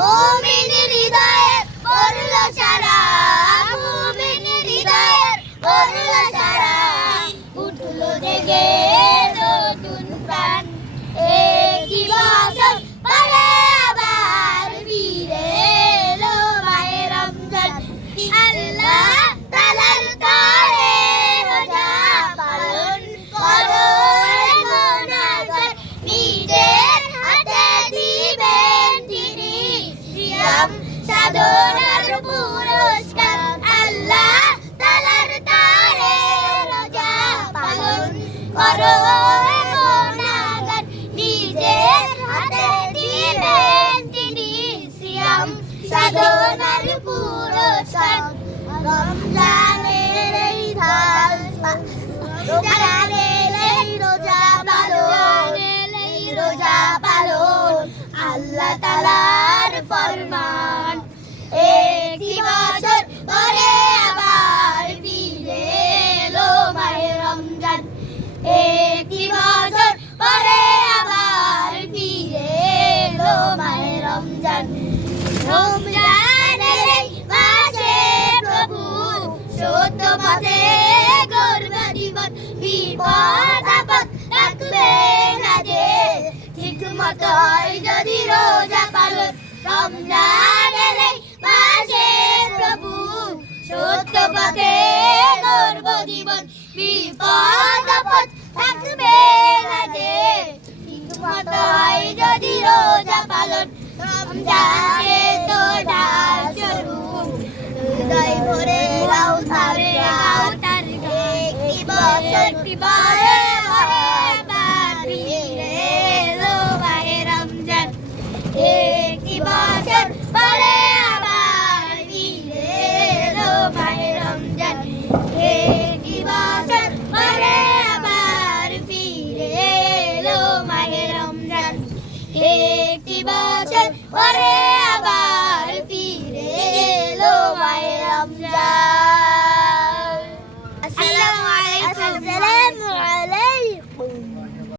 মুমিন হৃদয়ে পড়ল সারা, মুমিন হৃদয়ে পড়ল সারা, উঠল জেগে নতুন প্রাণ। একই বছর পরে আবার ফিরে এলো মাহে রমজান। আল্লাহ তাআলার তরে রোজা পালন করো হে গুনাহগার, নিজের হাতে দিবেন তিনি সিয়াম সাধনার পুরস্কার। আল্লাহ তাআলার তরে রোজা পালন করো হে গুনাহগার, নিজের হাতে দিবেন তিনি সিয়াম সাধনার পুরস্কার। রমজানের এই ঢাল রমজানের এই রোজা পালন, এই রোজা পালন আল্লাহ তাআলার ফরমান। একটি বছর পরে আবার ফিরে এলো মাহে রমজান। একটি বছর পরে আবার ফিরে এলো মাহে রমজান। রমজানের এই মাসে প্রভু সত্য পথে গড়বে জীবন, বিপদ আপদ থাকবে না যে, ঠিক মতো হয় যদি রোজা পালন। রমজানের এই মাসে প্রভু সত্য পথে গড়বে জীবন, বিপদ আপদ থাকবে না যে, ঠিক মতো হয় যদি রোজা পালন। রমজান